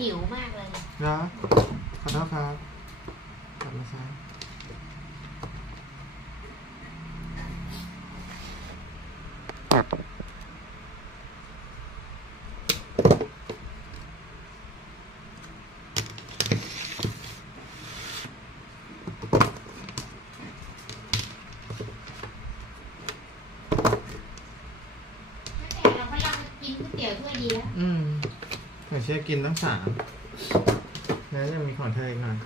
หิวมากเลยเหรอขอโทษครับกลับมาใช้แต่เชื่อกินตั้ง3แล้วยังมีของเธออีกหน่อย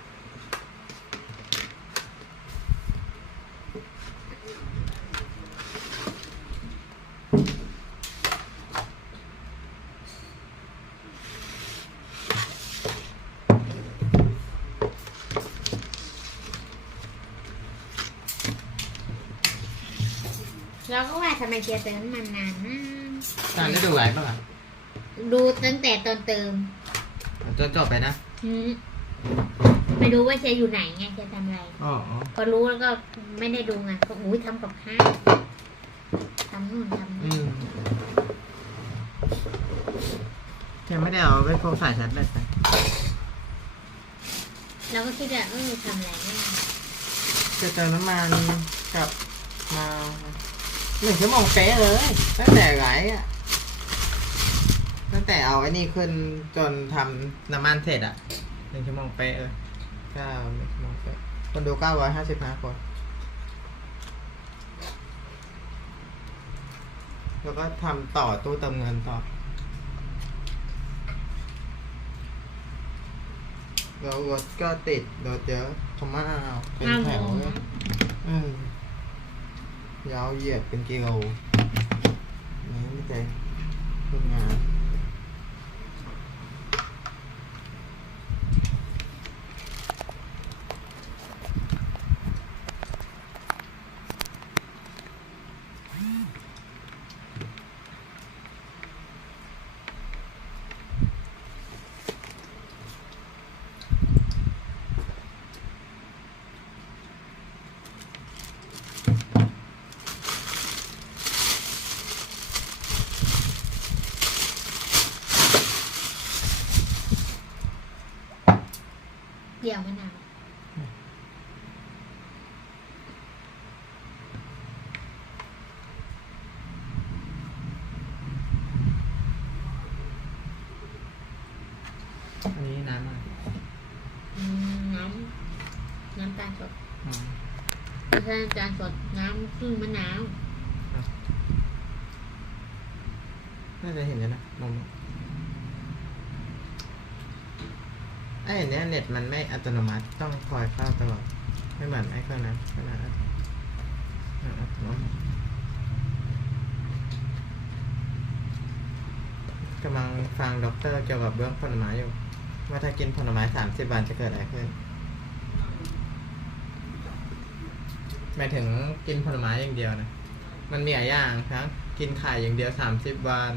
เราก็ว่าทำไมเชียร์เติมน้ำมันนานนะตอนได้ดูไลฟ์ป่ะดูตั้งแต่ตอนเติมจนจบไปนะไม่รู้ว่าเชียร์อยู่ไหนไงเชียร์ทำอะไรพอรู้แล้วก็ไม่ได้ดูไงก็ทำกับข้าวทำนู่นทำนี่ยังไม่ได้เอาไปโฟกัสสายชัดเลยเราก็คิดว่าทำอะไรจะเติมน้ำมันกับมา1 ชั่วโมงเป๊ะเลยตั้งแต่ไหลอ่ะตั้งแต่เอาไอ้นี่ขึ้นจนทำน้ำมันเสร็จอ่ะ1 ชั่วโมงเป๊ะเลย1 ชั่วโมงเป๊ะคนดู955 คนแล้วก็ทำต่อตู้เติมเงินต่อแล้วรถก็ติดรถเยอะพม่าเป็นแถวเลยยาวเหยียดเป็นกิโลนี่ไม่ใช่ทุกงานเดี๋ยวมะนาวอันนี้น้ำอะไรน้ำตาลสดไม่ใช่น้ำตาลสดน้ำซึ่งมะนาวน่าจะเห็นอยู่นะนมไอ้เนี้ยเน็ตมันไม่อัตโนมัติต้องคอยเข้าตลอดไม่เหมือนไอ้เครื่องนั้นขนาดกำลังฟังด็อกเตอร์เกี่ยวกับเรื่องผลไม้อยู่ว่าถ้ากินผลไม้30 วันจะเกิดอะไรขึ้นหมายถึงกินผลไม้อย่างเดียวนะมันมีหลายอย่างทั้งกินไข่อย่างเดียว30 วัน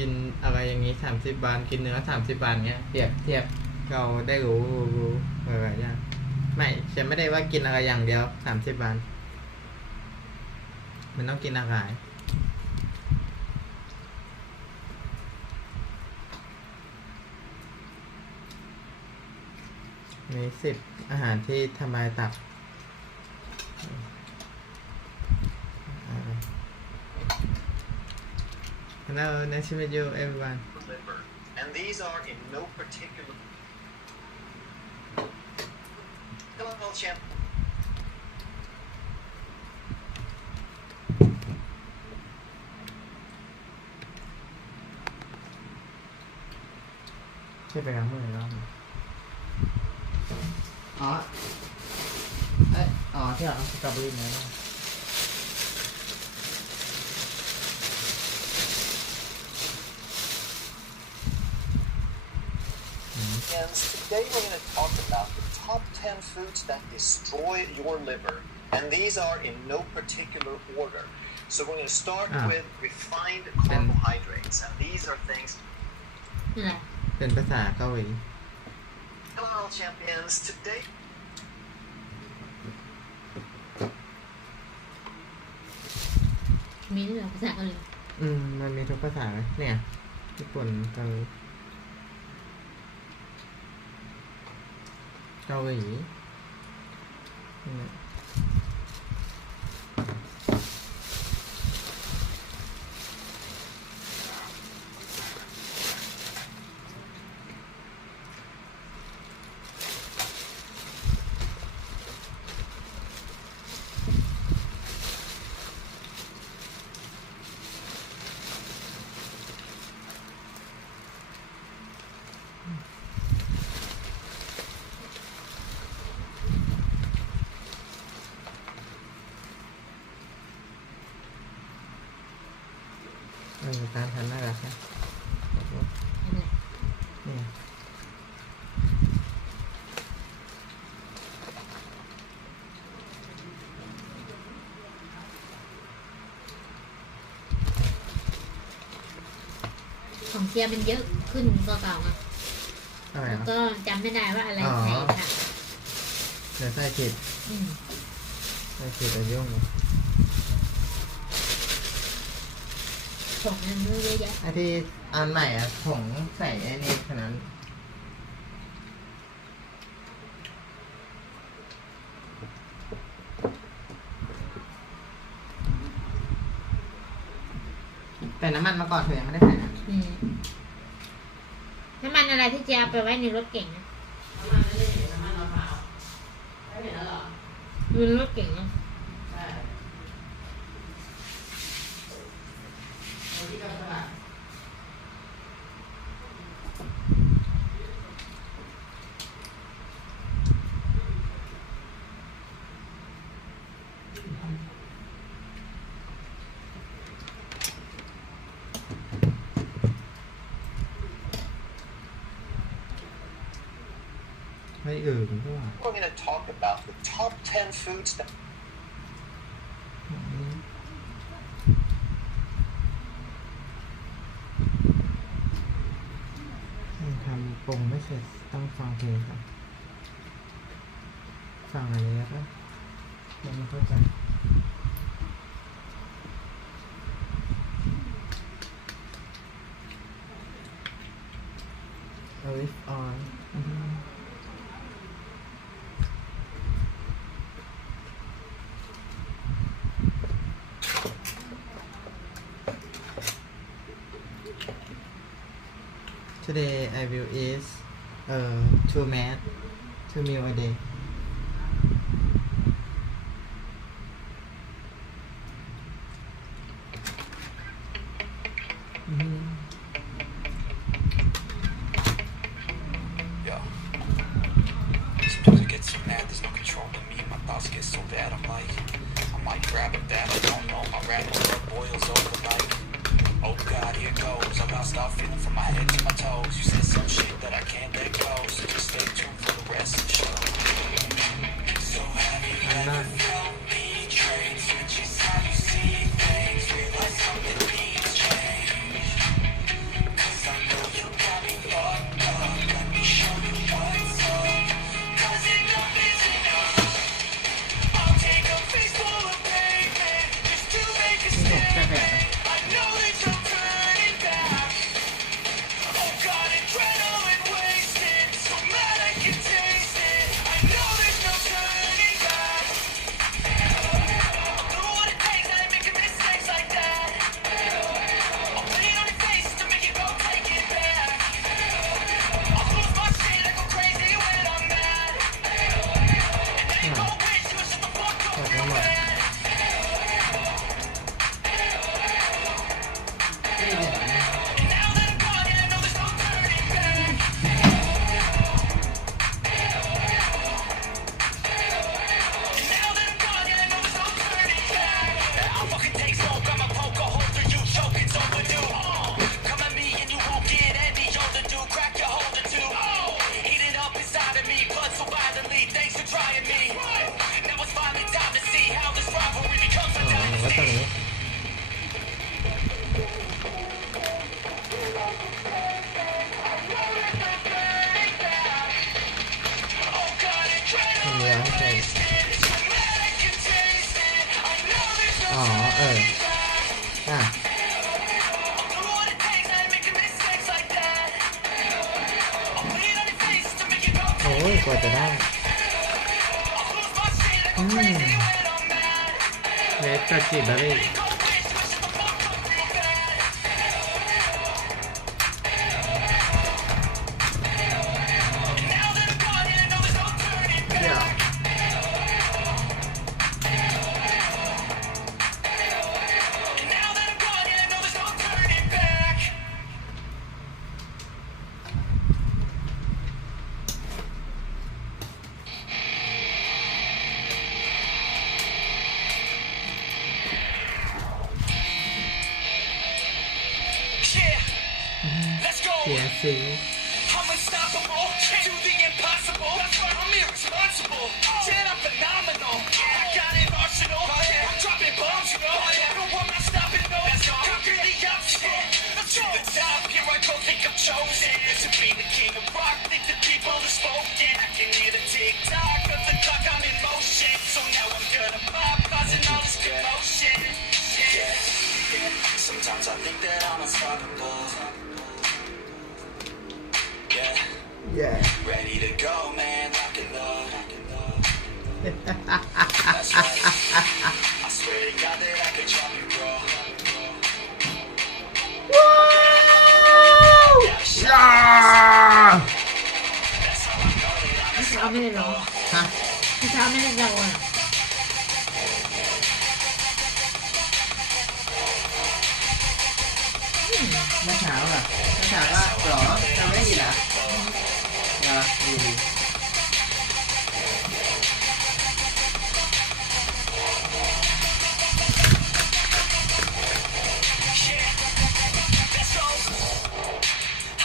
กินอะไรอย่างนี้30 วันกินเนื้อ30 วันเงี้ยเปรียบเทียบเราได้รู้อะไรอย่างไม่ฉันไม่ได้ว่ากินอะไรอย่างเดียว30 วันมันต้องกินอะไรมี10 อาหารที่ทำลายตับHello, nice to meet you, everyone. And these are in no particular. Hello, champ. ใช่ไปล้างมือแล้วที่เราสตรอเบอรี่เนี่ยนะToday we're going to talk about the top 10 foods that destroy your liver, and these are in no particular order. So we're going to start with refined carbohydrates, and these are things. เป็นภาษาเกาหลี Hello, champions. Today. มีเรื่องภาษาเกาหลีมันมีทุกภาษาเลยเนี่ยญี่ปุ่นเกาหลี เกาหลีการทานน่ารักนะนี่ของเชียร์มันเยอะขึ้นกว่าเก่าอ่ะก็จำไม่ได้ว่าอะไรใส่ค่ะเดี๋ยวใส่ผิดใส่ผิดจะยุ่งผงมันเยอะแยะไอ้ที่อันใหม่อ่ะผงใส่ไอ้นี่ขนาดนั้นแต่น้ำมันมาก่อนเธอยังไม่ได้ใส่นะน้ำมันอะไรที่จะเอาไปไว้ในรถเก่งนะน้ำมันไม่ได้น้ำมันมะพร้าวไม่เห็นแล้วหรอดูรถเก่งนะใช่ที่กำลังไม่อื่นด้วย We're going to talk about the top 10 foods that ทำปรุงไม่เสร็จต้องฟังเพลงครับฟังอะไรแล้วก็ยังไม่เข้าใจolive oil Today I will eat 2 meal a day. Yo. Sometimes I get so mad, there's no control in me. My thoughts get so bad, I might grab a bat, I don't know. My rap blood boils over like, oh God, here goes. I gotta start feeling from my head to my toes. You said some shit that I can't let go, so just stay tuned for the rest of the show. So have you ever felt betrayed? Switches how you see things, realize something needs change. 'Cause I know you got me fucked up. Let me show you what's up. 'Cause enough is enough. I'll take a face full of pavement just to make a statement. I know there's no turning back. Oh God, adrenaline wasted, so mad I can taste it. I know there's no turning back. I'll do what it takes, I ain't making mistakes like that. I'll put it on your face to make you go take it back. I'll lose my shit, I go crazy when I'm mad. And then you go wish you would shut the fuck up real bad. And now that I'm gone, yeah, I know there's no turning back. And now that I'm gone, yeah, I know there's no turning back. I'll fucking take smoke, I'ma poke a hole through you, choking's overdue. Come at me and you won't get any older, dude. Crack your holder too. Heat it up inside of me, blood so violently. Thanks for trying me. Now it's finally time to see how this rivalry becomes a แล้วตอน dynasty. นี้Oh God, ทำเนื้อให้ใส่ so mad I can taste it. I know there's no อ๋ออ่ะ I'll do what it takes, I ain't making mistakes like that. I'll put it on your face to make you go โอ้ยกว่าจะได้ take เรดกับจิบเบอรี่เสียสี I'm unstoppable, do the impossible. That's why I'm irresponsible. Yeah, I'm phenomenal. I got an arsenal. I'm dropping bombs, you know. No, I'm not stopping, no. Conquer the obstacle. To the top, here I go, think I'm chosen. To be the king of rock, think the people are spoken. I can hear the tick-tock of the clock, I'm in motion. So now I'm gonna pop, causing all this commotion. Yeah. Sometimes I think that I'm unstoppable. Yeah. Ready to go, man, lock and load. That's right. I swear to God that I could drop you, bro. That's how I know that I'm เช้าไม่ได้ร้อง ฮะ เช้าไม่ได้ร้อง เมื่อเช้าอ่ะเมื่อเช้าก็หรอจำไม่ได้ยินเหรอดี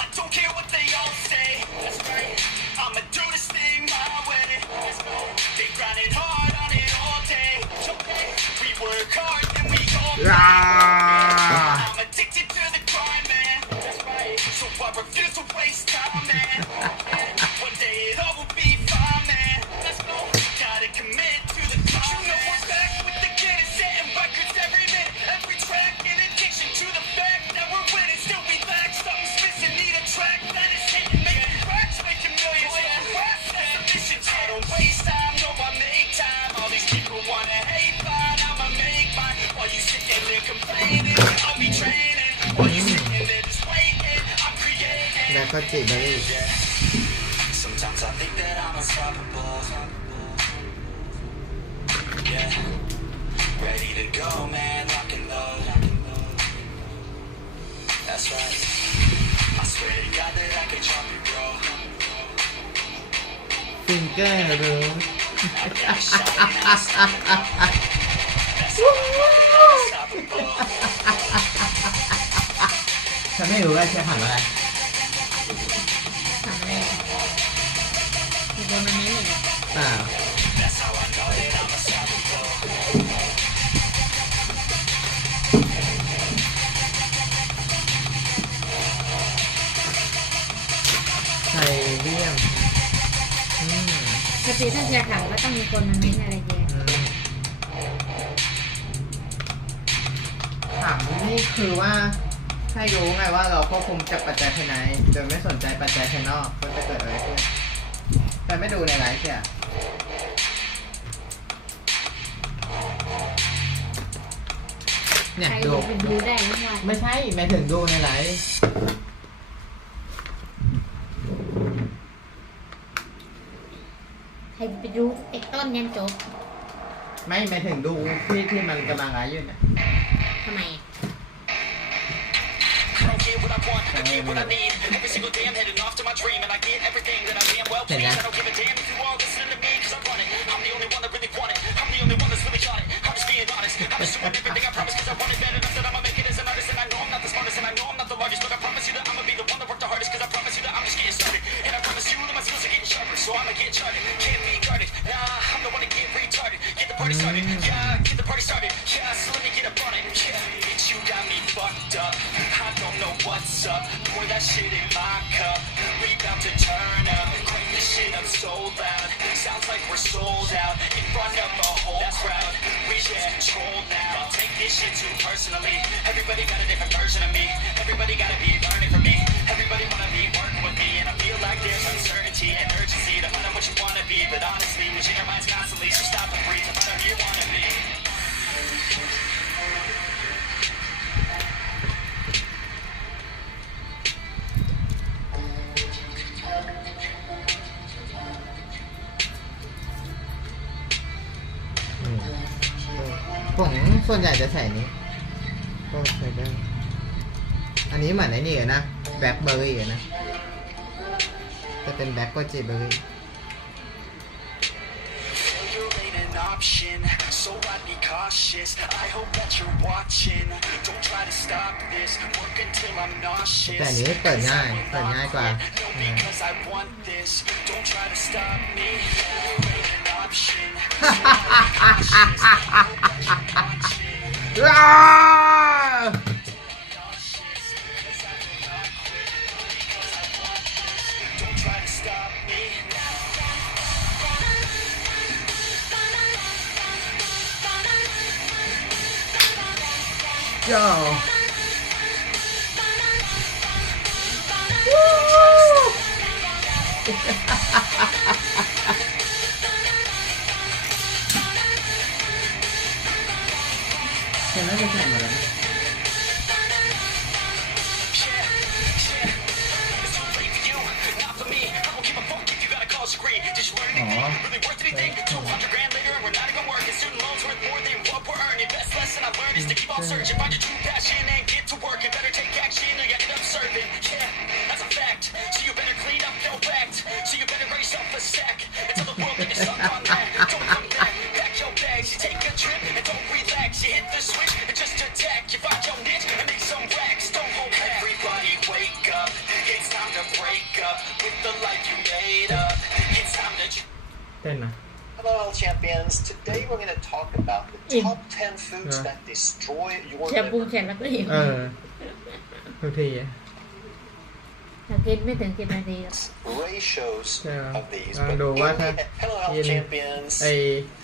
I don't care what they all say. That's right. I'ma do this thing my way. They grinding hard on it all day. We work hard and we all I'm addicted to the grind, man. That's right. So I refuse to waste time, man. One day it all will be fine, man. Let's go. Gotta commit to the climb. You know we're back with the kid, setting records every minute, every track, in addition to the fact that we're winning. Still we lack something's missing. Need a track that is hitting, making cracks, making millions. That's the mission. I don't waste time, no, I make time. All these people wanna hate, but I'ma make mine. While you sitting there complaining, I'll be training. While you sitting there just waiting, I'm creating. แล้วก็จิบเบอรี่ Sometimes I think that I'm unstoppable. Yeah. Ready to go, man, lock and load. That's right. I swear to God that I could drop you, bro. ฟิงเกอร์รู้ ฉันไม่รู้ว่าจะถามอะไร ทำอะไรมีคนมาเม้นเลย อ่า That's how I know that I'm unstoppable. ไทเรียม ปกติถ้าเชียร์ถามก็ต้องมีคนมาเม้นอะไรเยอะ ถามนี่คือว่าให้รู้ไงว่าเราควบคุมจากปัจจัยภายในโดยไม่สนใจปัจจัยภายนอกว่าจะเกิดอะไรขึ้นแต่ไม่ดูในไลฟ์เนี่ยเนี่ย ใคร ดู เป็นดูได้ทั้งวัน ไม่ใช่หมายถึงดูในไลฟ์ ใครไปดูเอกต้นยันจบ ไม่หมายถึงดูที่มันกำลังไลฟ์อยู่เนี่ย ทำไม I don't get what I want, I get what I need. Every single day I'm heading off to my dream, and I get everything that I damn well please. I don't give a damn if you all listen to me, cause I run it. I'm the only one that really want it. I'm the only one that's really got it. I'm just being honest. I'm just doing everything I promise, cause I want it bad enough that I'ma make it as an artist. And I know I'm not the smartest, and I know I'm not the largest, but I promise you that I'ma be the one that worked the hardest, cause I promise you that I'm just getting started. And I promise you that my skills are getting sharper, so I'ma get charted. Can't be guarded, nah, I'm the one to get retarded. Get the party started, yeah, get the party started. Yeah, so let me get up on it. Yeah, bitch, you got me fucked up. I don't know what's up. Pour that shit in my cup. We about to turn up. Crank this shit up so loud. Sounds like we're sold out in front of a whole crowd. We lose control now. Take this this shit too personally. Everybody got a different version of me. Everybody gotta be learning from me. Everybody wanna be working with me. And I feel like there's uncertainty and urgency to find out what you wanna be. But honestly, losing your minds constantly, so stop and breathe to find out who you wanna be. ผงส่วนใหญ่จะใส่นี้ก็ใส่ได้อันนี้เหมือนไอ้นี่นะ แบล็คเบอร์รี่นะจะเป็นแบล็คก็เจเบอร์รี่ Option, so I'd be cautious. I hope that you're watching. Don't try to stop this. Work until I'm nauseous. แต่อันนี้เปิดง่ายกว่า No, because I want this. Don't try to stop me. An option. So I'd be cautious. I hope that you're watching. Don't try to stop me. Yo. Can I get that? Did you learn anything? Really worth anything? 200 grand later and we're not even working. Student loans worth more than what we're earning. Best lesson I learned is to keep on searching. Find your true passion and get to work. And better take action or you end up serving. Yeah, that's a fact. So you better clean up your act. So you better raise up a sack. And tell the world that you're stuck on that. Don't come back. Pack your bags. You take a trip and don't relax. You hit the switch and just attack. You find your niche and make some racks. Don't hold back. Everybody wake up. It's time to break up with the life you made up. It's time to... Hello, all champions. Today we're going to talk about the top 10 foods that destroy your จะปรุง liver. เสร็จแล้วก็หิว ทุกที เรากินไม่ถึง10 นาทีหรอก Ratios of these. But But what hello, all champions. ไอ้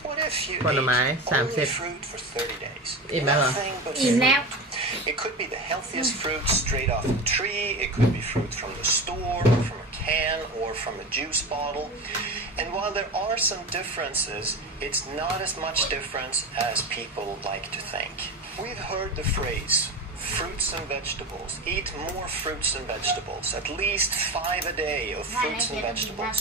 What if you ผลไม้ ate only 30 fruit for 30 days? อิ่มแล้วเหรอ Nothing but อิ่มแล้ว It could be the healthiest fruit straight off the tree. It could be fruit from the store, or from a can, or from a juice bottle. And while there are some differences, it's not as much difference as people like to think. We've heard the phrase, fruits and vegetables. Eat more fruits and vegetables. At least 5 a day of fruits and vegetables.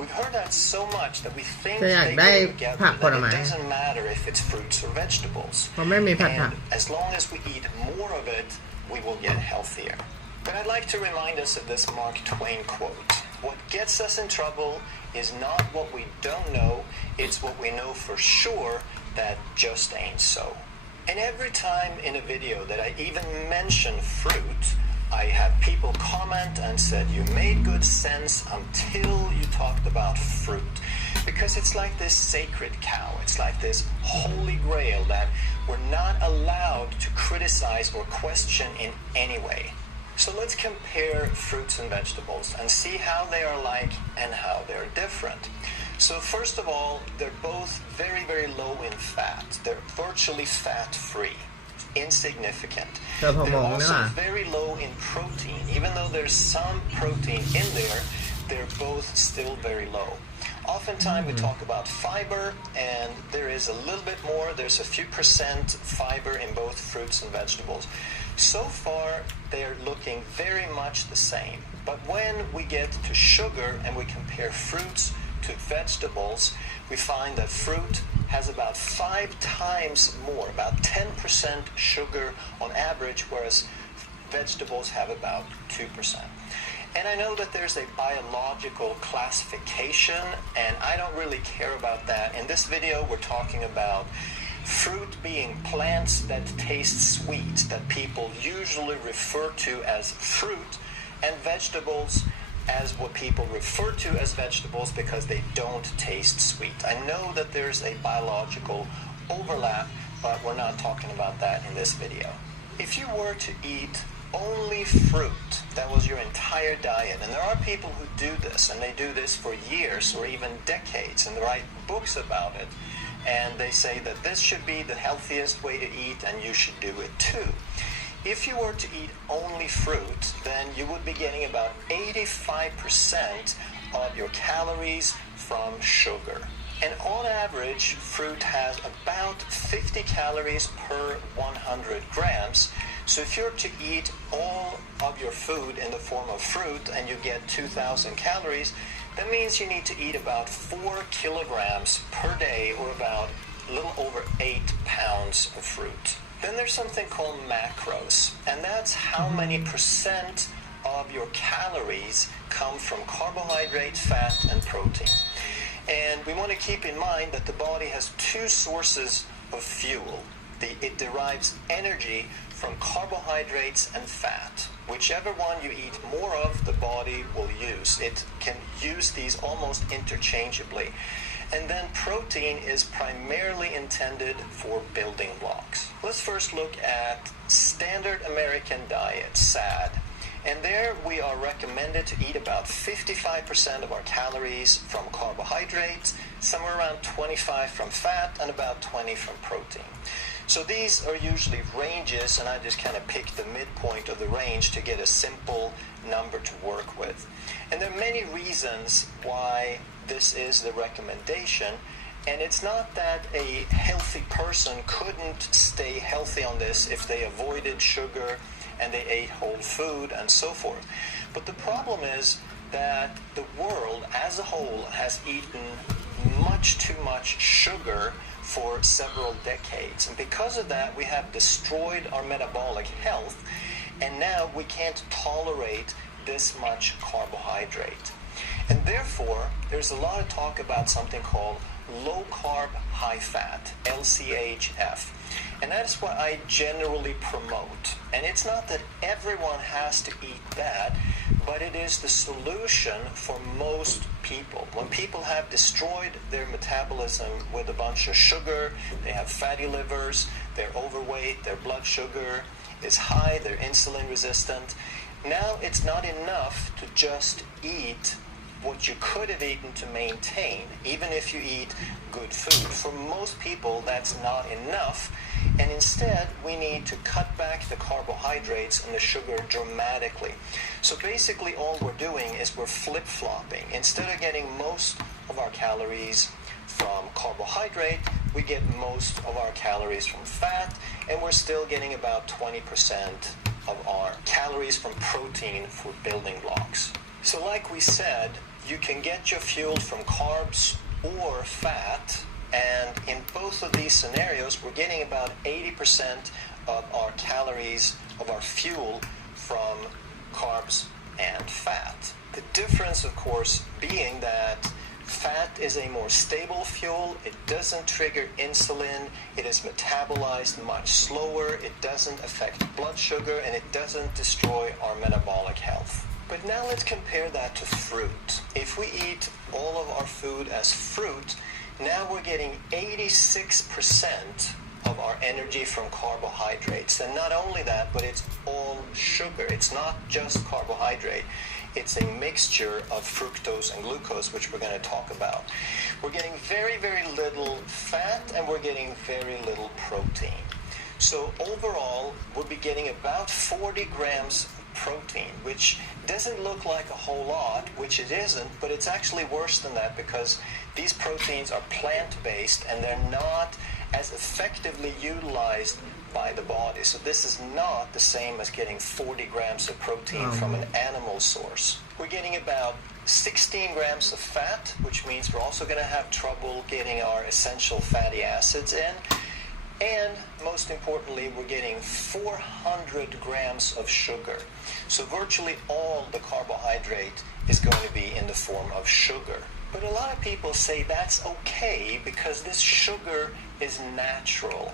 We've heard that so much that we think they go together, that it doesn't matter if it's fruits or vegetables. And as long as we eat more of it, we will get healthier. But I'd like to remind us of this Mark Twain quote. What gets us in trouble is not what we don't know, it's what we know for sure that just ain't so. And every time in a video that I even mention fruit, I have people comment and said, you made good sense until you talked about fruit. Because it's like this sacred cow. It's like this holy grail that we're not allowed to criticize or question in any way. So let's compare fruits and vegetables and see how they are alike and how they're different. So first of all, they're both very, very low in fat. They're virtually fat-free. Insignificant. They're also very low in protein. Even though there's some protein in there, they're both still very low. Oftentimes we talk about fiber, and there is a little bit more. There's a few percent fiber in both fruits and vegetables. So far, they're looking very much the same. But when we get to sugar and we compare fruits to vegetables, we find that fruit has about 5 times more, about 10% sugar on average, whereas vegetables have about 2%. And I know that there's a biological classification, and I don't really care about that. In this video, we're talking about fruit being plants that taste sweet, that people usually refer to as fruit, and vegetables as what people refer to as vegetables because they don't taste sweet. I know that there's a biological overlap, but we're not talking about that in this video. If you were to eat only fruit, that was your entire diet, and there are people who do this, and they do this for years or even decades and write books about it, and they say that this should be the healthiest way to eat, and you should do it too. If you were to eat only fruit, then you would be getting about 85% of your calories from sugar. And on average, fruit has about 50 calories per 100 grams. So if you're to eat all of your food in the form of fruit and you get 2,000 calories, that means you need to eat about 4 kilograms per day, or about a little over 8 pounds of fruit. Then there's something called macros, and that's how many percent of your calories come from carbohydrate, fat, and protein. And we want to keep in mind that the body has 2 sources of fuel. It derives energy from carbohydrates and fat. Whichever one you eat more of, the body will use. It can use these almost interchangeably. And then protein is primarily intended for building blocks. Let's first look at standard American diet, SAD. And there we are recommended to eat about 55% of our calories from carbohydrates, somewhere around 25 from fat, and about 20 from protein. So these are usually ranges, and I just kind of picked the midpoint of the range to get a simple number to work with. And there are many reasons why this is the recommendation, and it's not that a healthy person couldn't stay healthy on this if they avoided sugar and they ate whole food and so forth. But the problem is that the world as a whole has eaten much too much sugar for several decades. And because of that, we have destroyed our metabolic health, and now we can't tolerate this much carbohydrate. And therefore, there's a lot of talk about something called low carb, high fat, LCHF. And that is what I generally promote. And it's not that everyone has to eat that, but it is the solution for most people. When people have destroyed their metabolism with a bunch of sugar, they have fatty livers, they're overweight, their blood sugar is high, they're insulin resistant. Now it's not enough to just eat what you could have eaten to maintain, even if you eat good food. For most people, that's not enough, and instead we need to cut back the carbohydrates and the sugar dramatically. So basically all we're doing is we're flip-flopping. Instead of getting most of our calories from carbohydrate, we get most of our calories from fat, and we're still getting about 20% of our calories from protein for building blocks. So like we said, you can get your fuel from carbs or fat, and in both of these scenarios, we're getting about 80% of our calories of our fuel from carbs and fat. The difference, of course, being that fat is a more stable fuel. It doesn't trigger insulin. It is metabolized much slower. It doesn't affect blood sugar, and it doesn't destroy our metabolic health. But now let's compare that to fruit. If we eat all of our food as fruit, now we're getting 86% of our energy from carbohydrates. And not only that, but it's all sugar. It's not just carbohydrate. It's a mixture of fructose and glucose, which we're going to talk about. We're getting very, very little fat, and we're getting very little protein. So overall, we'll be getting about 40 grams of protein, which doesn't look like a whole lot, which it isn't, but it's actually worse than that because these proteins are plant-based and they're not as effectively utilized by the body. So this is not the same as getting 40 grams of protein from an animal source. We're getting about 16 grams of fat, which means we're also going to have trouble getting our essential fatty acids in. And most importantly, we're getting 400 grams of sugar. So virtually all the carbohydrate is going to be in the form of sugar. But a lot of people say that's okay because this sugar is natural.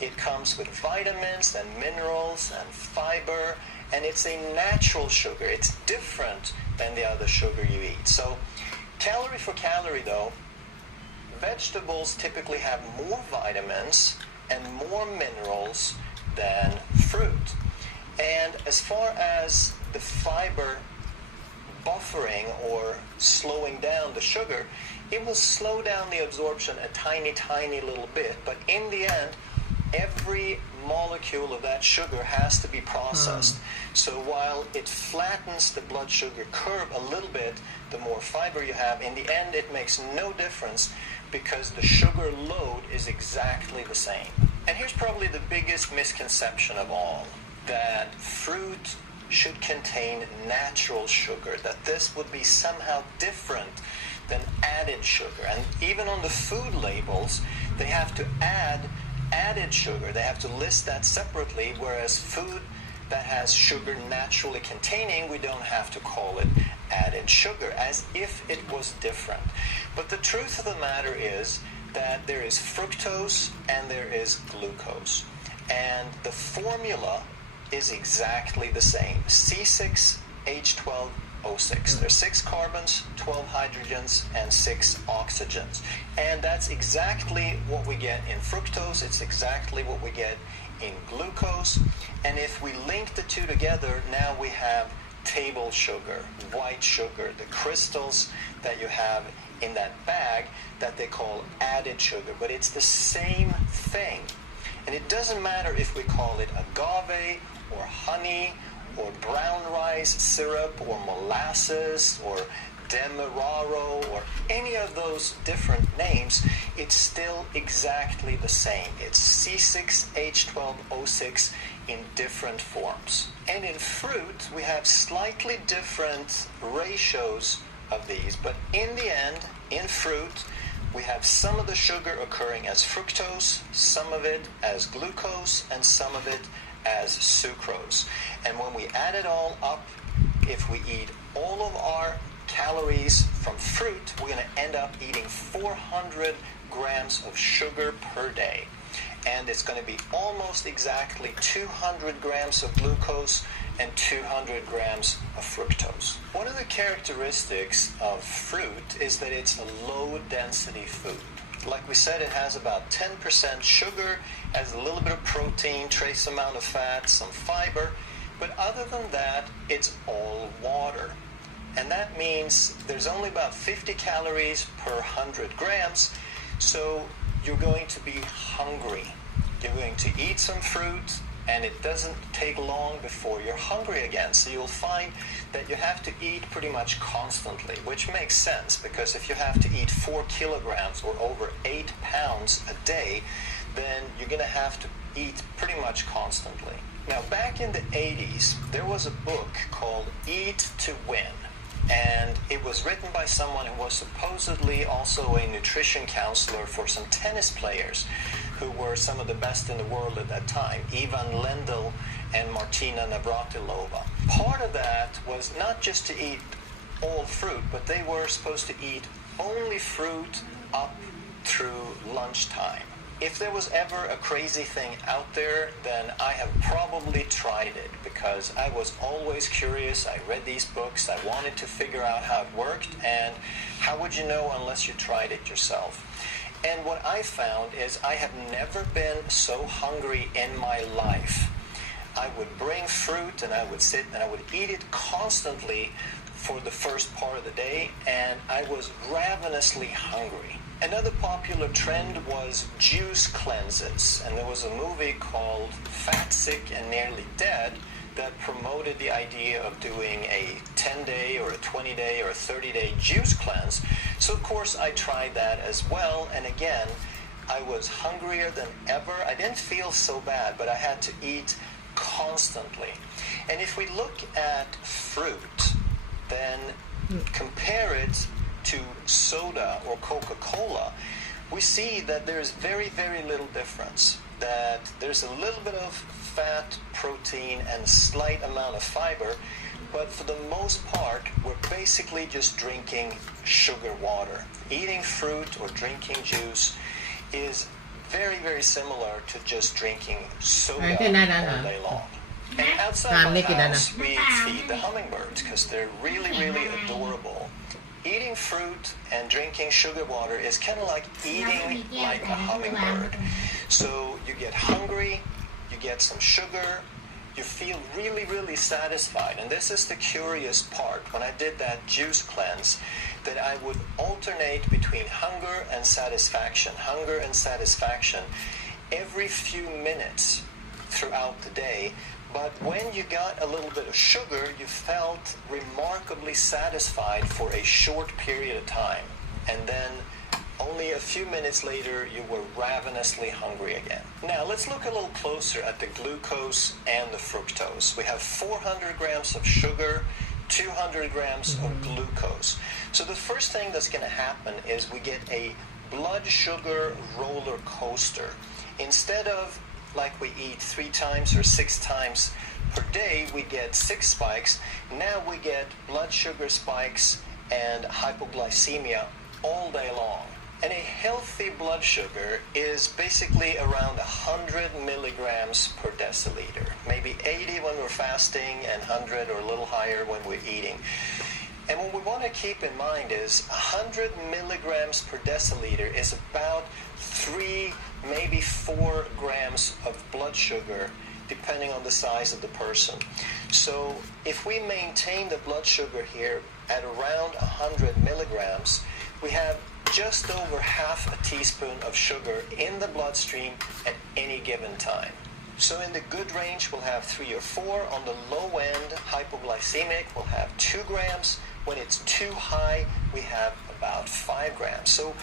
It comes with vitamins and minerals and fiber, and it's a natural sugar. It's different than the other sugar you eat. So calorie for calorie though, vegetables typically have more vitamins and more minerals than fruit. And as far as the fiber buffering or slowing down the sugar, it will slow down the absorption a tiny little bit, but in the end, every molecule of that sugar has to be processed. So while it flattens the blood sugar curve a little bit, the more fiber you have, in the end it makes no difference because the sugar load is exactly the same. And here's probably the biggest misconception of all, that fruit should contain natural sugar, that this would be somehow different than added sugar. And even on the food labels, they have to add added sugar. They have to list that separately, whereas food that has sugar naturally containing, we don't have to call it added sugar, as if it was different. But the truth of the matter is that there is fructose and there is glucose. And the formula is exactly the same. C6H12O6. There's 6 carbons, 12 hydrogens, and 6 oxygens. And that's exactly what we get in fructose. It's exactly what we get in glucose. And if we link the two together, now we have table sugar, white sugar, the crystals that you have in that bag that they call added sugar. But it's the same thing. And it doesn't matter if we call it agave or honey or brown rice syrup or molasses or demerara or any of those different names, it's still exactly the same. It's C6H12O6 in different forms. And in fruit, we have slightly different ratios of these, but in the end, in fruit, we have some of the sugar occurring as fructose, some of it as glucose, and some of it as sucrose. And when we add it all up, if we eat all of our calories from fruit, we're going to end up eating 400 grams of sugar per day. And it's going to be almost exactly 200 grams of glucose and 200 grams of fructose. One of the characteristics of fruit is that it's a low-density food. Like we said, it has about 10% sugar, has a little bit of protein, trace amount of fat, some fiber, but other than that, it's all water. And that means there's only about 50 calories per 100 grams, so you're going to be hungry. You're going to eat some fruit, and it doesn't take long before you're hungry again. So you'll find that you have to eat pretty much constantly, which makes sense, because if you have to eat 4 kilograms or over 8 pounds a day, then you're going to have to eat pretty much constantly. Now, back in the 80s, there was a book called Eat to Win. And it was written by someone who was supposedly also a nutrition counselor for some tennis players who were some of the best in the world at that time, Ivan Lendl and Martina Navratilova. Part of that was not just to eat all fruit, but they were supposed to eat only fruit up through lunchtime. If there was ever a crazy thing out there, then I have probably tried it because I was always curious. I read these books. I wanted to figure out how it worked, and how would you know unless you tried it yourself? And what I found is I have never been so hungry in my life. I would bring fruit and I would sit and I would eat it constantly for the first part of the day, and I was ravenously hungry. Another popular trend was juice cleanses, and there was a movie called Fat, Sick, and Nearly Dead that promoted the idea of doing a 10-day or a 20-day or a 30-day juice cleanse. So of course I tried that as well, and again, I was hungrier than ever. I didn't feel so bad, but I had to eat constantly. And if we look at fruit, then compare it to soda or Coca-Cola, we see that there's very, very little difference. That there's a little bit of fat, protein, and a slight amount of fiber, but for the most part, we're basically just drinking sugar water. Eating fruit or drinking juice is very, very similar to just drinking soda all day long. And outside my house, we feed the hummingbirds because they're really, really adorable. Eating fruit and drinking sugar water is kind of like eating like a hummingbird. So you get hungry, you get some sugar, you feel really, really satisfied. And this is the curious part. When I did that juice cleanse, that I would alternate between hunger and satisfaction every few minutes throughout the day. But when you got a little bit of sugar, you felt remarkably satisfied for a short period of time. And then only a few minutes later, you were ravenously hungry again. Now, let's look a little closer at the glucose and the fructose. We have 400 grams of sugar, 200 grams of glucose. So the first thing that's going to happen is we get a blood sugar roller coaster. Instead of like we eat 3 times or 6 times per day, we get 6 spikes. Now we get blood sugar spikes and hypoglycemia all day long. And a healthy blood sugar is basically around 100 milligrams per deciliter. Maybe 80 when we're fasting and 100 or a little higher when we're eating. And what we want to keep in mind is 100 milligrams per deciliter is about 3, maybe 4 grams of blood sugar, depending on the size of the person. So if we maintain the blood sugar here at around 100 milligrams, we have just over half a teaspoon of sugar in the bloodstream at any given time. So in the good range, we'll have 3 or 4. On the low end, hypoglycemic, we'll have 2 grams. When it's too high, we have about 5 grams. So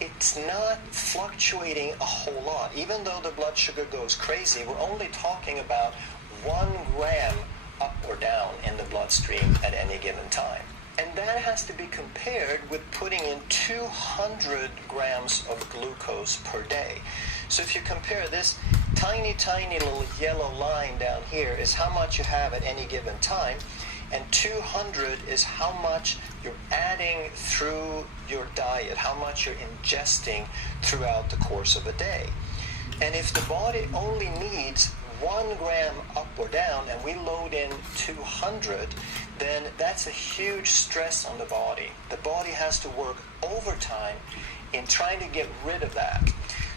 it's not fluctuating a whole lot. Even though the blood sugar goes crazy, we're only talking about 1 gram up or down in the bloodstream at any given time. And that has to be compared with putting in 200 grams of glucose per day. So if you compare this tiny, tiny little yellow line down here is how much you have at any given time, and 200 is how much you're adding through your diet, how much you're ingesting throughout the course of a day. And if the body only needs 1 gram up or down and we load in 200, then that's a huge stress on the body. The body has to work overtime in trying to get rid of that.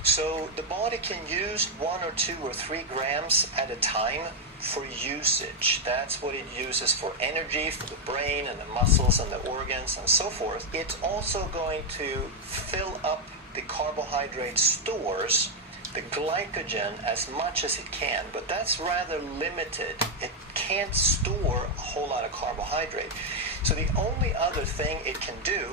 So the body can use 1 or 2 or 3 grams at a time for usage. That's what it uses for energy, for the brain and the muscles and the organs and so forth. It's also going to fill up the carbohydrate stores, the glycogen, as much as it can, but that's rather limited. It can't store a whole lot of carbohydrate. So the only other thing it can do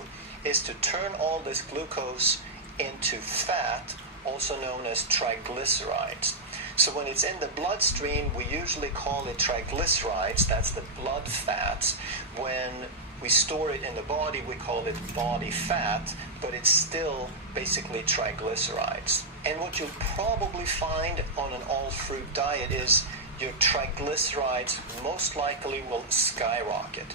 is to turn all this glucose into fat, also known as triglycerides. So when it's in the bloodstream, we usually call it triglycerides. That's the blood fats. When we store it in the body, we call it body fat, but it's still basically triglycerides. And what you'll probably find on an all-fruit diet is your triglycerides most likely will skyrocket.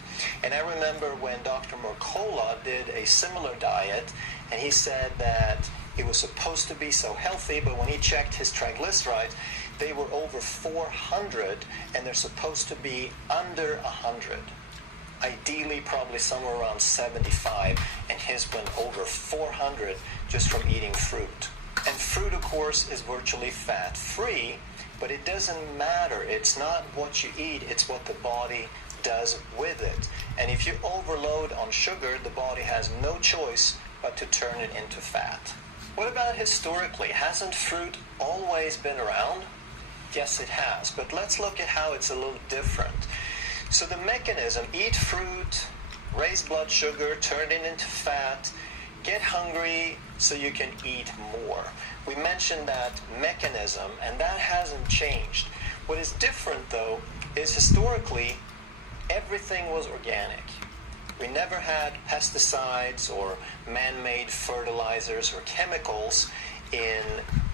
And I remember when Dr. Mercola did a similar diet, and he said that it was supposed to be so healthy, but when he checked his triglycerides, they were over 400, and they're supposed to be under 100. Ideally, probably somewhere around 75, and his went over 400 just from eating fruit. And fruit, of course, is virtually fat-free, but it doesn't matter. It's not what you eat, it's what the body does with it. And if you overload on sugar, the body has no choice but to turn it into fat. What about historically? Hasn't fruit always been around? Yes, it has, but let's look at how it's a little different. So the mechanism, eat fruit, raise blood sugar, turn it into fat, get hungry so you can eat more. We mentioned that mechanism, and that hasn't changed. What is different, though, is historically, everything was organic. We never had pesticides or man-made fertilizers or chemicals in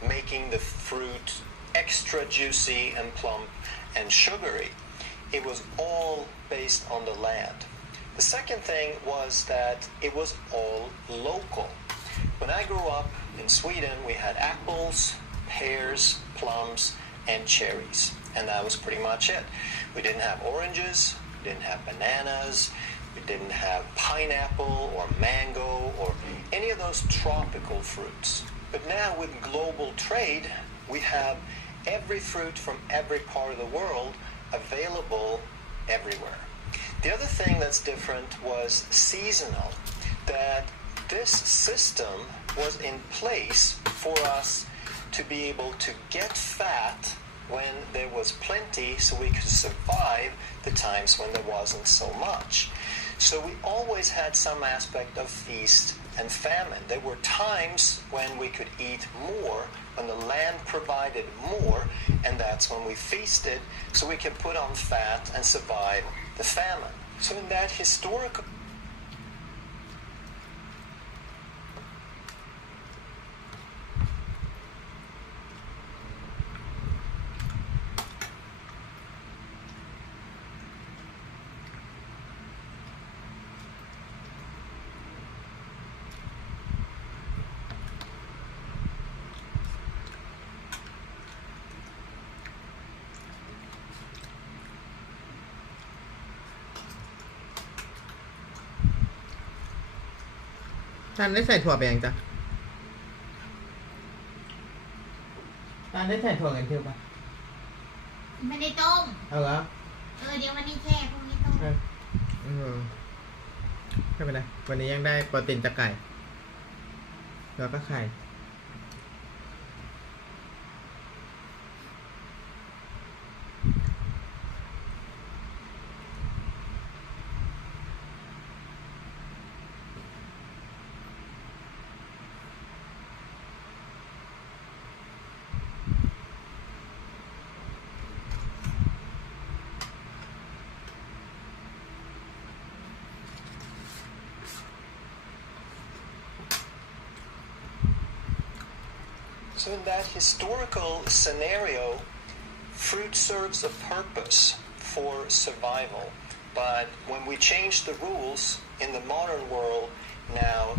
making the fruit extra juicy and plump and sugary. It was all based on the land. The second thing was that it was all local. When I grew up in Sweden, we had apples, pears, plums, and cherries. And that was pretty much it. We didn't have oranges, we didn't have bananas, we didn't have pineapple or mango or any of those tropical fruits. But now with global trade, we have every fruit from every part of the world available everywhere. The other thing that's different was seasonal, that this system was in place for us to be able to get fat when there was plenty so we could survive the times when there wasn't so much. So we always had some aspect of feast and famine. There were times when we could eat more, when the land provided more, and that's when we feasted so we could put on fat and survive the famine. So in that historicalท่านได้ใส่ถั่วไปยังจ๊ะท่านได้ใส่ถั่วกันเที่ยวปะไม่ได้ต้มเอาเหรอเดี๋ยววันนี้แช่พรุ่งนี้ต้มไม่เป็นไรวันนี้ยังได้โปรตีนจากไก่แล้วก็ไข่So in that historical scenario, fruit serves a purpose for survival. But when we change the rules in the modern world, now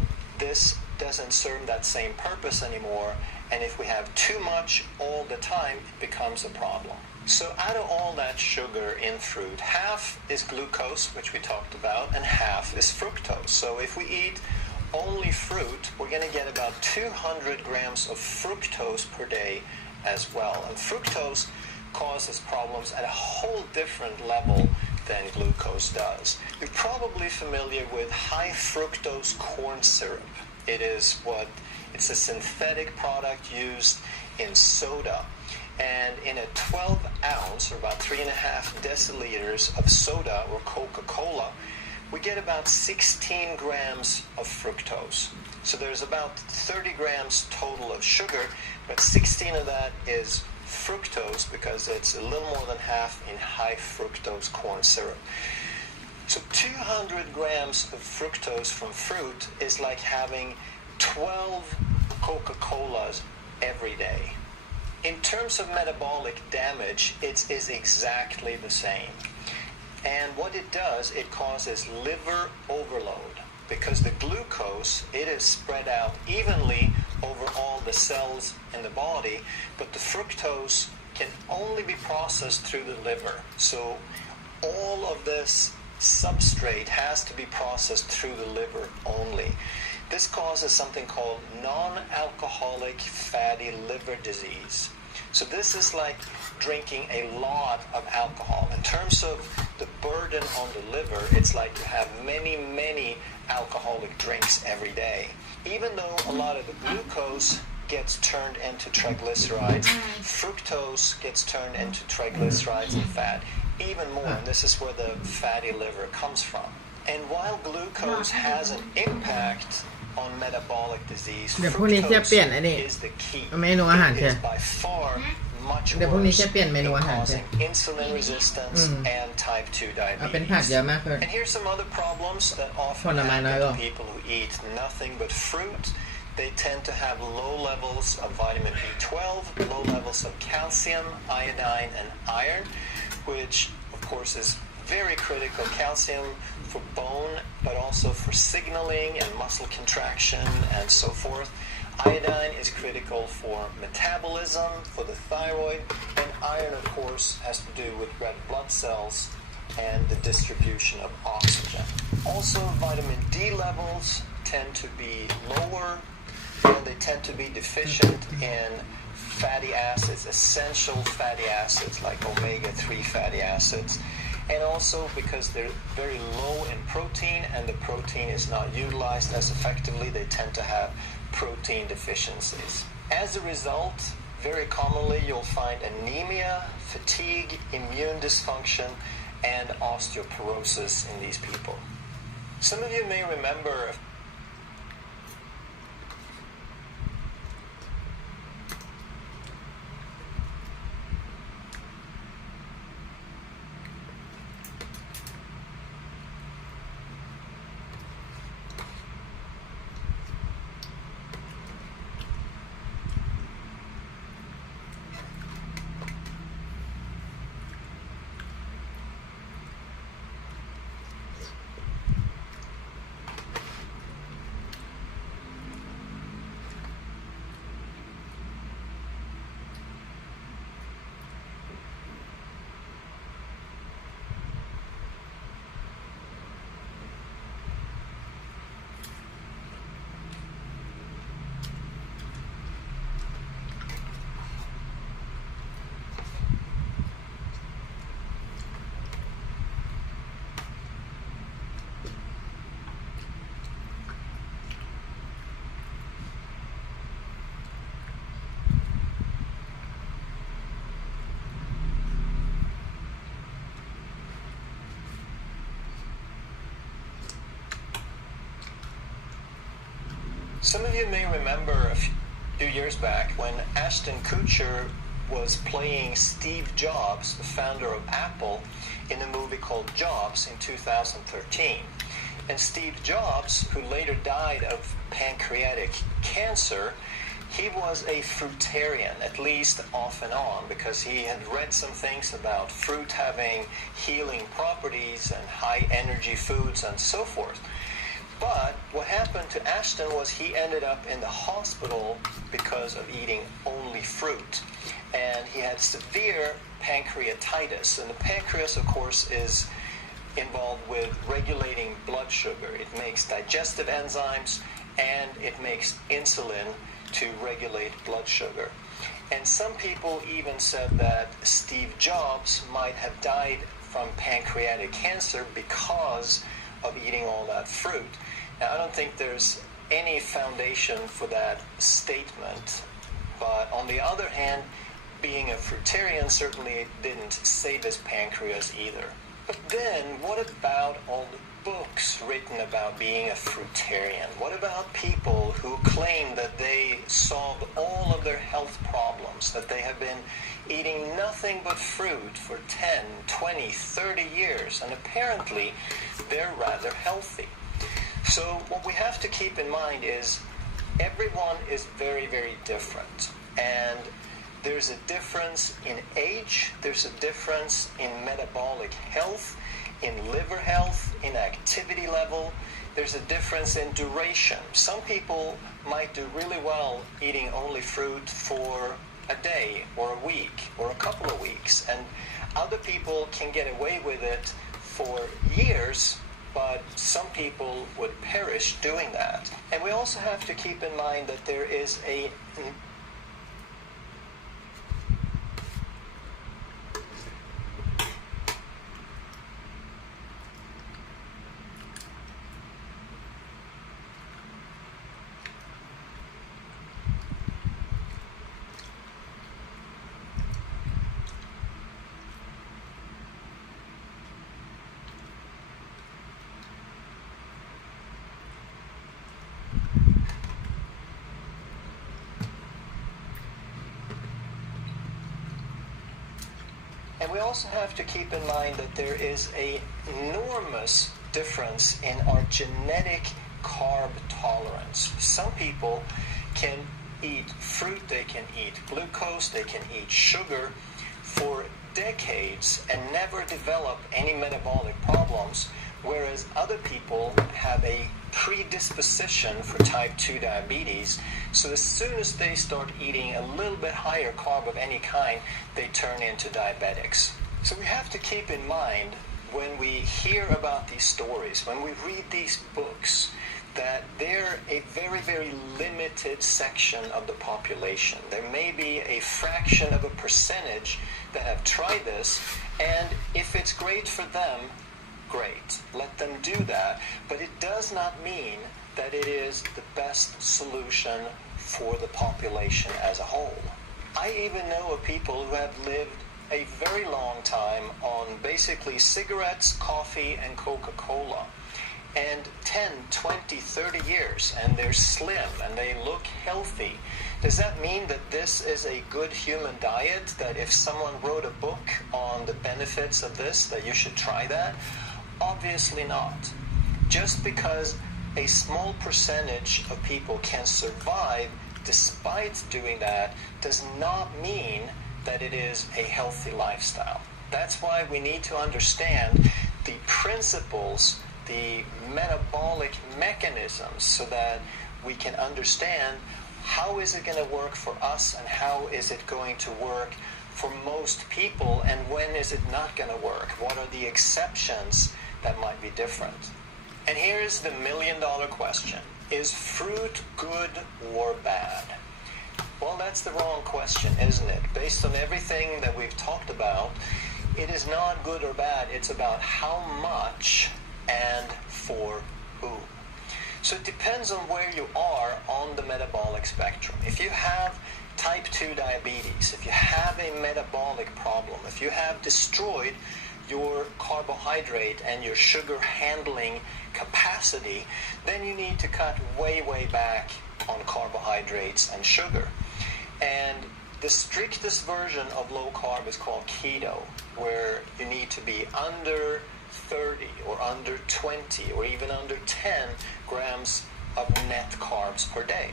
this doesn't serve that same purpose anymore. And if we have too much all the time, it becomes a problem. So out of all that sugar in fruit, half is glucose, which we talked about, and half is fructose. So if we eat only fruit, we're going to get about 200 grams of fructose per day as well. And fructose causes problems at a whole different level than glucose does. You're probably familiar with high fructose corn syrup. It's a synthetic product used in soda. And in a 12 ounce, or about 3.5 deciliters of soda or Coca-Cola, we get about 16 grams of fructose. So there's about 30 grams total of sugar, but 16 of that is fructose because it's a little more than half in high fructose corn syrup. So 200 grams of fructose from fruit is like having 12 Coca-Colas every day. In terms of metabolic damage, it is exactly the same. And what it does, it causes liver overload because the glucose, it is spread out evenly over all the cells in the body, but the fructose can only be processed through the liver. So all of this substrate has to be processed through the liver only. This causes something called non-alcoholic fatty liver disease. So this is like drinking a lot of alcohol. In terms of the burden on the liver, it's like you have many, many alcoholic drinks every day. Even though a lot of the glucose gets turned into triglycerides, fructose gets turned into triglycerides and fat even more, and this is where the fatty liver comes from. And while glucose has an impact on metabolic disease, fructose is the key. It is by far much worse in causing insulin resistance and type 2 diabetes. And here's some other problems that often happen to people who eat nothing but fruit. They tend to have low levels of vitamin B12, low levels of calcium, iodine, and iron, which of course is very critical. Calcium for bone, but also for signaling and muscle contraction and so forth. Iodine is critical for metabolism, for the thyroid, and iron, of course, has to do with red blood cells and the distribution of oxygen. Also, vitamin D levels tend to be lower, and they tend to be deficient in fatty acids, essential fatty acids like omega-3 fatty acids, and also because they're very low in protein and the protein is not utilized as effectively, they tend to have protein deficiencies. As a result, very commonly you'll find anemia, fatigue, immune dysfunction, and osteoporosis in these people. Some of you may remember Some of you may remember a few years back when Ashton Kutcher was playing Steve Jobs, the founder of Apple, in a movie called Jobs in 2013. And Steve Jobs, who later died of pancreatic cancer, he was a fruitarian, at least off and on, because he had read some things about fruit having healing properties and high energy foods and so forth. But what happened to Ashton was he ended up in the hospital because of eating only fruit. And he had severe pancreatitis. And the pancreas, of course, is involved with regulating blood sugar. It makes digestive enzymes and it makes insulin to regulate blood sugar. And some people even said that Steve Jobs might have died from pancreatic cancer because of eating all that fruit. Now, I don't think there's any foundation for that statement, but on the other hand, being a fruitarian certainly didn't save his pancreas either. But then, what about all the books written about being a fruitarian? What about people who claim that they solved all of their health problems, that they have been eating nothing but fruit for 10, 20, 30 years, and apparently they're rather healthy? So what we have to keep in mind is everyone is very, very different. And there's a difference in age, there's a difference in metabolic health, in liver health, in activity level. There's a difference in duration. Some people might do really well eating only fruit for a day or a week or a couple of weeks. And other people can get away with it for years, but some people would perish doing that. And we also have to keep in mind that there is a And we also have to keep in mind that there is an enormous difference in our genetic carb tolerance. Some people can eat fruit, they can eat glucose, they can eat sugar for decades and never develop any metabolic problems, whereas other people have a predisposition for type 2 diabetes. So as soon as they start eating a little bit higher carb of any kind, they turn into diabetics. So we have to keep in mind when we hear about these stories, when we read these books, that they're a very, very limited section of the population. There may be a fraction of a percentage that have tried this, and if it's great for them, great. Let them do that. But it does not mean that it is the best solution for the population as a whole. I even know of people who have lived a very long time on basically cigarettes, coffee, and Coca-Cola. And 10, 20, 30 years, and they're slim, and they look healthy. Does that mean that this is a good human diet, that if someone wrote a book on the benefits of this, that you should try that? Obviously not. Just because a small percentage of people can survive despite doing that does not mean that it is a healthy lifestyle. That's why we need to understand the principles, the metabolic mechanisms, so that we can understand how is it going to work for us and how is it going to work for most people, and when is it not going to work? What are the exceptions that might be different? And here's the million-dollar question. Is fruit good or bad? Well, that's the wrong question, isn't it? Based on everything that we've talked about, it is not good or bad. It's about how much and for whom. So it depends on where you are on the metabolic spectrum. If you have type 2 diabetes, if you have a metabolic problem, if you have destroyed your carbohydrate and your sugar handling capacity, then you need to cut way, way back on carbohydrates and sugar. And the strictest version of low carb is called keto, where you need to be under 30 or under 20 or even under 10 grams of net carbs per day.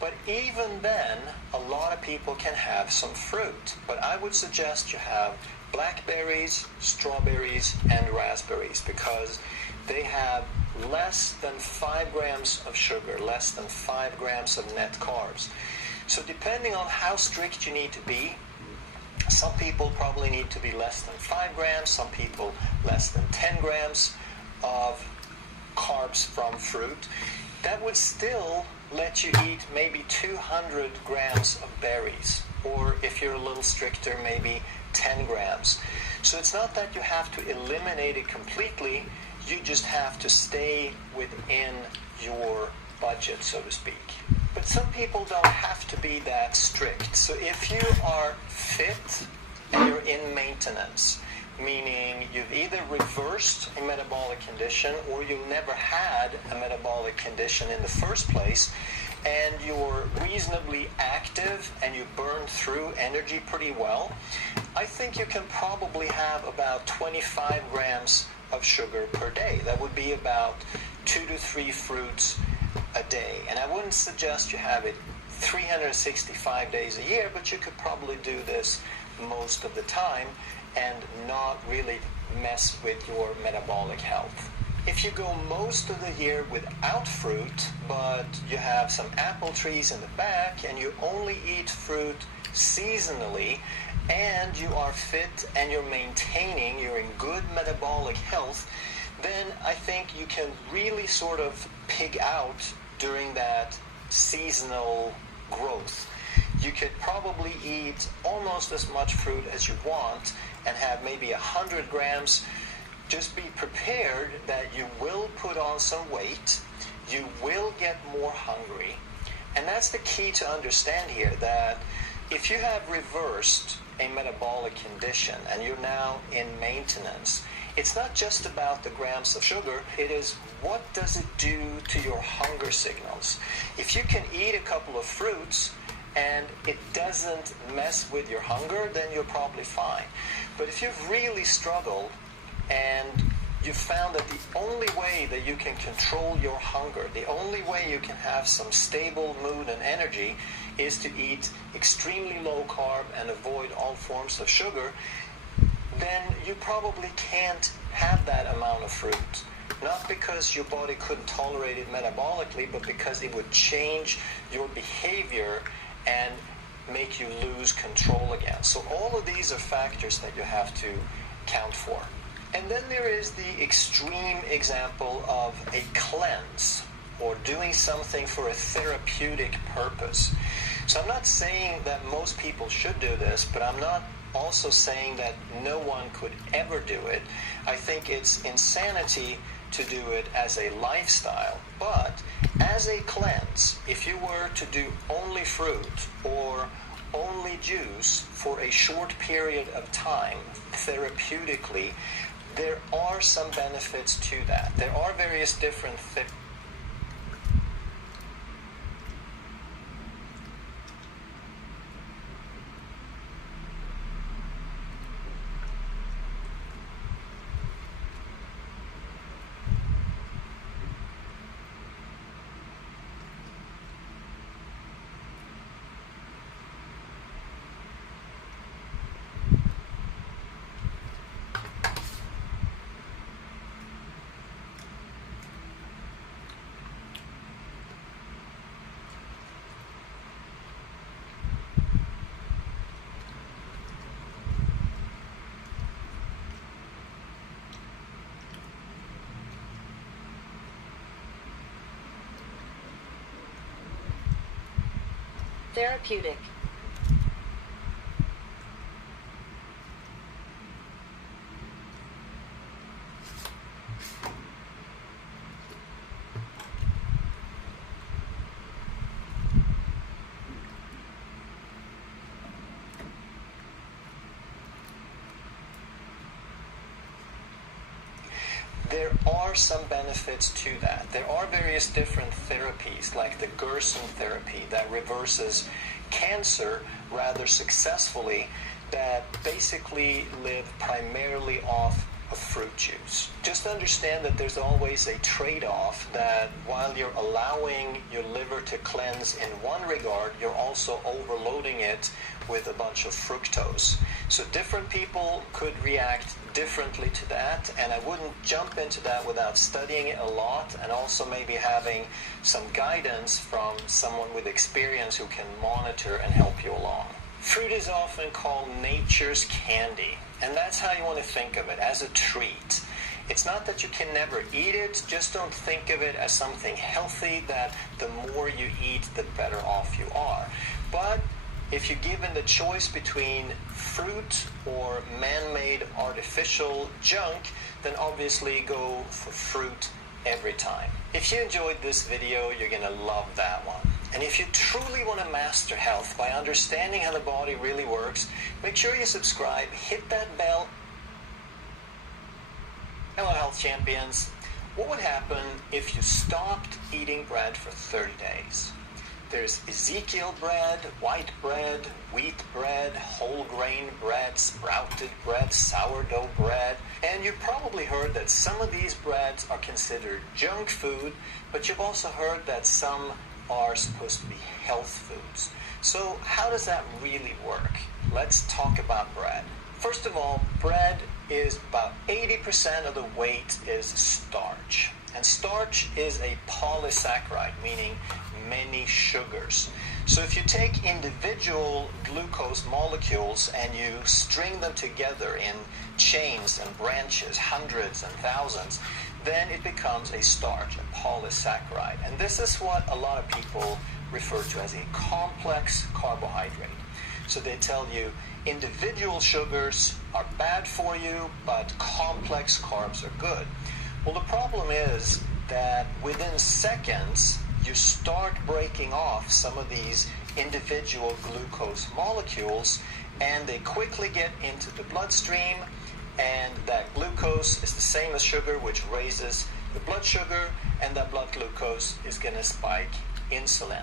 But even then, a lot of people can have some fruit. But I would suggest you have blackberries, strawberries, and raspberries, because they have less than 5 grams of sugar, less than 5 grams of net carbs. So depending on how strict you need to be, some people probably need to be less than 5 grams, some people less than 10 grams of carbs from fruit. That would still let you eat maybe 200 grams of berries, or if you're a little stricter, maybe 10 grams. So it's not that you have to eliminate it completely, you just have to stay within your budget, so to speak. But some people don't have to be that strict. So if you are fit and you're in maintenance, meaning you've either reversed a metabolic condition or you've never had a metabolic condition in the first place, and you're reasonably active and you burn through energy pretty well, I think you can probably have about 25 grams of sugar per day. That would be about 2 to 3 fruits a day. And I wouldn't suggest you have it 365 days a year, but you could probably do this most of the time and not really mess with your metabolic health. If you go most of the year without fruit, but you have some apple trees in the back and you only eat fruit seasonally, and you are fit and you're maintaining, you're in good metabolic health, then I think you can really sort of pig out during that seasonal growth. You could probably eat almost as much fruit as you want and have maybe 100 grams. Just be prepared that you will put on some weight, you will get more hungry, and that's the key to understand here, that if you have reversed a metabolic condition and you're now in maintenance, it's not just about the grams of sugar, it is what does it do to your hunger signals. If you can eat a couple of fruits and it doesn't mess with your hunger, then you're probably fine. But if you've really struggled and you found that the only way that you can control your hunger, the only way you can have some stable mood and energy is to eat extremely low carb and avoid all forms of sugar, then you probably can't have that amount of fruit. Not because your body couldn't tolerate it metabolically, but because it would change your behavior and make you lose control again. So all of these are factors that you have to count for. And then there is the extreme example of a cleanse. or doing something for a therapeutic purpose. So I'm not saying that most people should do this, but I'm not also saying that no one could ever do it. I think it's insanity to do it as a lifestyle. But as a cleanse, if you were to do only fruit or only juice for a short period of time, therapeutically, there are some benefits to that. There are various different Therapeutic. There are some benefits to that. There are various different therapies, like the Gerson therapy that reverses cancer rather successfully, that basically live primarily off of fruit juice. Just understand that there's always a trade-off, that while you're allowing your liver to cleanse in one regard, you're also overloading it with a bunch of fructose. So different people could react differently to that, and I wouldn't jump into that without studying it a lot and also maybe having some guidance from someone with experience who can monitor and help you along. Fruit is often called nature's candy, and that's how you want to think of it, as a treat. It's not that you can never eat it, just don't think of it as something healthy that the more you eat, the better off you are. But if you're given the choice between fruit or man-made artificial junk, then obviously go for fruit every time. If you enjoyed this video, you're going to love that one. And if you truly want to master health by understanding how the body really works, make sure you subscribe, hit that bell. Hello, health champions. What would happen if you stopped eating bread for 30 days? There's Ezekiel bread, white bread, wheat bread, whole grain bread, sprouted bread, sourdough bread. And you've probably heard that some of these breads are considered junk food, but you've also heard that some are supposed to be health foods. So how does that really work? Let's talk about bread. First of all, bread is about 80% of the weight is starch. And starch is a polysaccharide, meaning many sugars. So if you take individual glucose molecules and you string them together in chains and branches, hundreds and thousands, then it becomes a starch, a polysaccharide. And this is what a lot of people refer to as a complex carbohydrate. So they tell you individual sugars are bad for you, but complex carbs are good. Well, the problem is that within seconds, you start breaking off some of these individual glucose molecules, and they quickly get into the bloodstream, and that glucose is the same as sugar, which raises the blood sugar, and that blood glucose is going to spike insulin.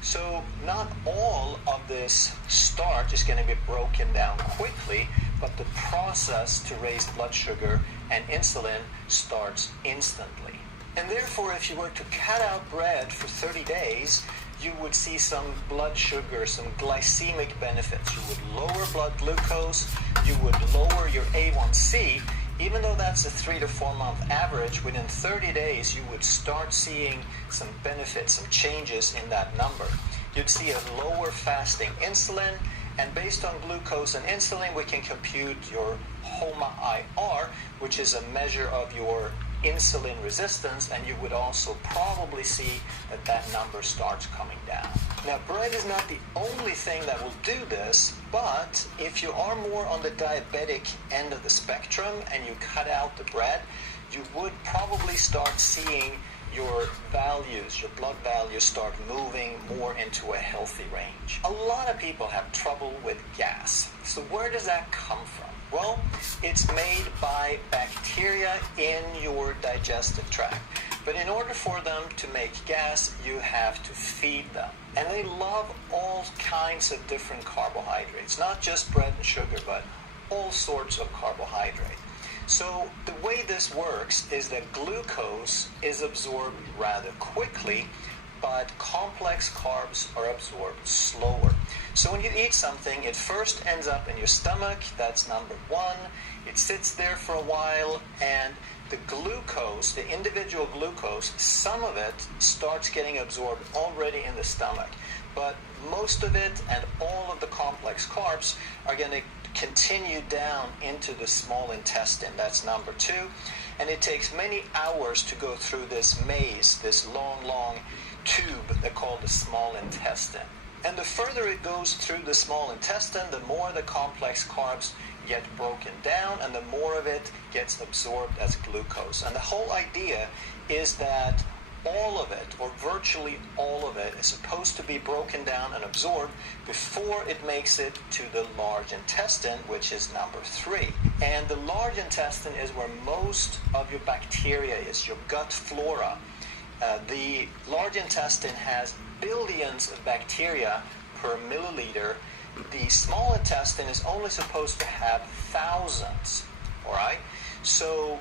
So not all of this starch is going to be broken down quickly, but the process to raise blood sugar and insulin starts instantly. And therefore, if you were to cut out bread for 30 days, you would see some blood sugar, some glycemic benefits. You would lower blood glucose, you would lower your A1C. Even though that's a 3 to 4 month average, within 30 days you would start seeing some benefits, some changes in that number. You'd see a lower fasting insulin, and based on glucose and insulin, we can compute your HOMA-IR, which is a measure of your insulin resistance, and you would also probably see that that number starts coming down. Now, bread is not the only thing that will do this, but if you are more on the diabetic end of the spectrum and you cut out the bread, you would probably start seeing your values, your blood values start moving more into a healthy range. A lot of people have trouble with gas. So where does that come from? Well, it's made by bacteria in your digestive tract. But in order for them to make gas, you have to feed them. And they love all kinds of different carbohydrates, not just bread and sugar, but all sorts of carbohydrate. So the way this works is that glucose is absorbed rather quickly, but complex carbs are absorbed slower. So when you eat something, it first ends up in your stomach, that's number one. It sits there for a while, and the glucose, the individual glucose, some of it starts getting absorbed already in the stomach. But most of it and all of the complex carbs are going to continue down into the small intestine. That's number two. And it takes many hours to go through this maze, this long tube they call the small intestine. And the further it goes through the small intestine, the more the complex carbs get broken down and the more of it gets absorbed as glucose. And the whole idea is that all of it, or virtually all of it, is supposed to be broken down and absorbed before it makes it to the large intestine, which is number three. And the large intestine is where most of your bacteria is, your gut flora. The large intestine has billions of bacteria per milliliter. The small intestine is only supposed to have thousands, all right? So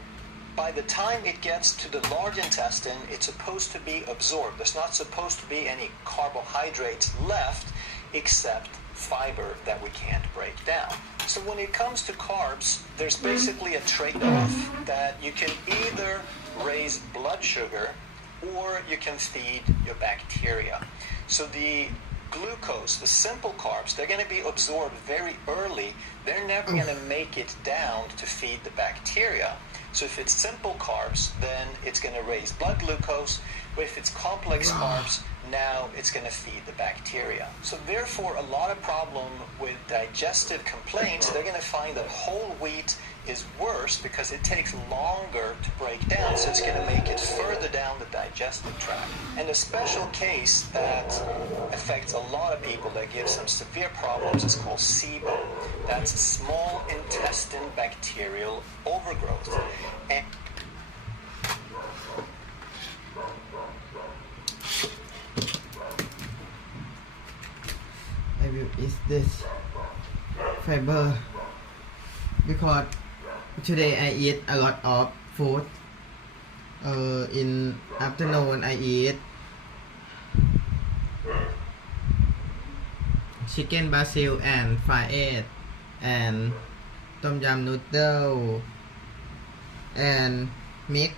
by the time it gets to the large intestine, it's supposed to be absorbed. There's not supposed to be any carbohydrates left except fiber that we can't break down. So when it comes to carbs, there's basically a trade-off that you can either raise blood sugar or you can feed your bacteria. So the glucose, the simple carbs, they're going to be absorbed very early. They're never going to make it down to feed the bacteria. So if it's simple carbs, then it's going to raise blood glucose. But if it's complex carbs, now it's going to feed the bacteria. So therefore, a lot of problem with digestive complaints, they're going to find that whole wheat is worse because it takes longer to break down, so it's going to make it further down the digestive tract. And a special case that affects a lot of people that gives some severe problems is called SIBO. That's small intestine bacterial overgrowth. And I will eat this fiber because today I eat a lot of food. In afternoon I eat chicken basil and fried egg and tom yum noodle and mix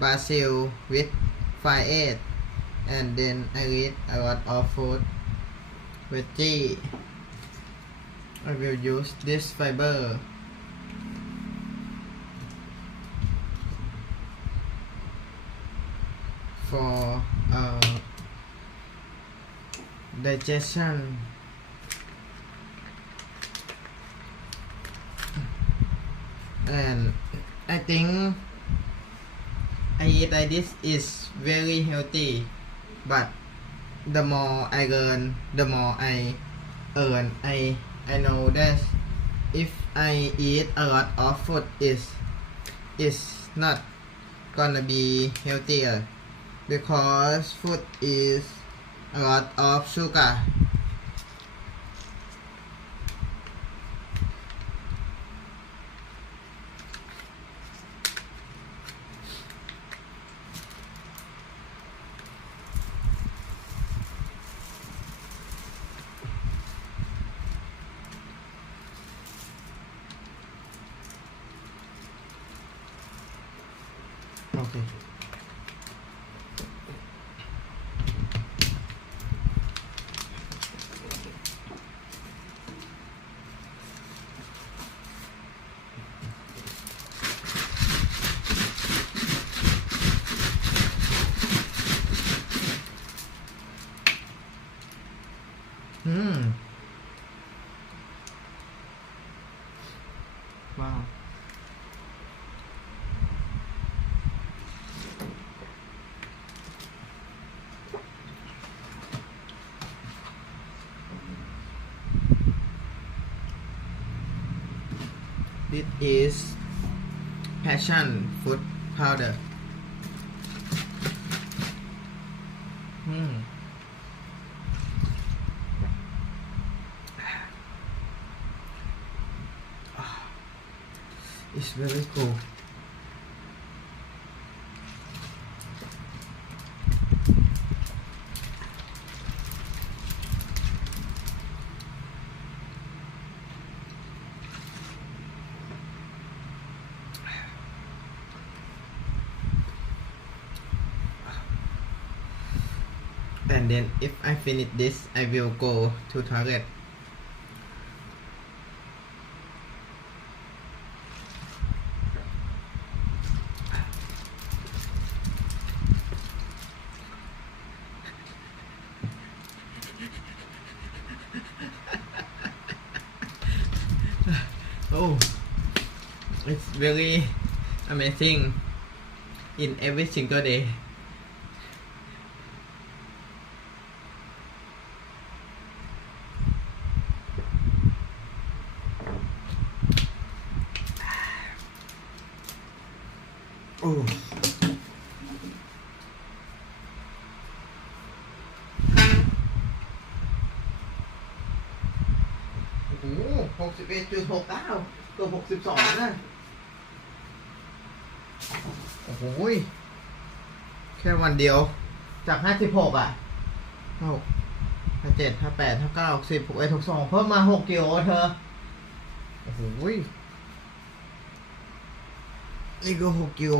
basil with fried egg, and then I eat a lot of food veggie. I will use this fiber for digestion. And I think I eat like this is very healthy, but the more I learn, the more I earn. I know that if I eat a lot of food is not gonna be healthier because food is a lot of sugar. Okay. this is passion fruit powder It's very cool. And then if I finish this, I will go to toilet. Oh, it's very amazing in every single day. Oh. 61.69 ตัว62นะโอ้โหแค่วันเดียวจาก56อ่ะ6 57 58 59 60 61 62เพิ่มมา6กิโลเธอโอ้โหนี่ก็6กิโล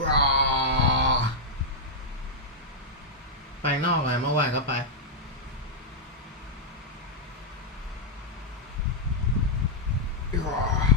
ว้าวไปนอกไงเมื่อวานก็ไปว้าว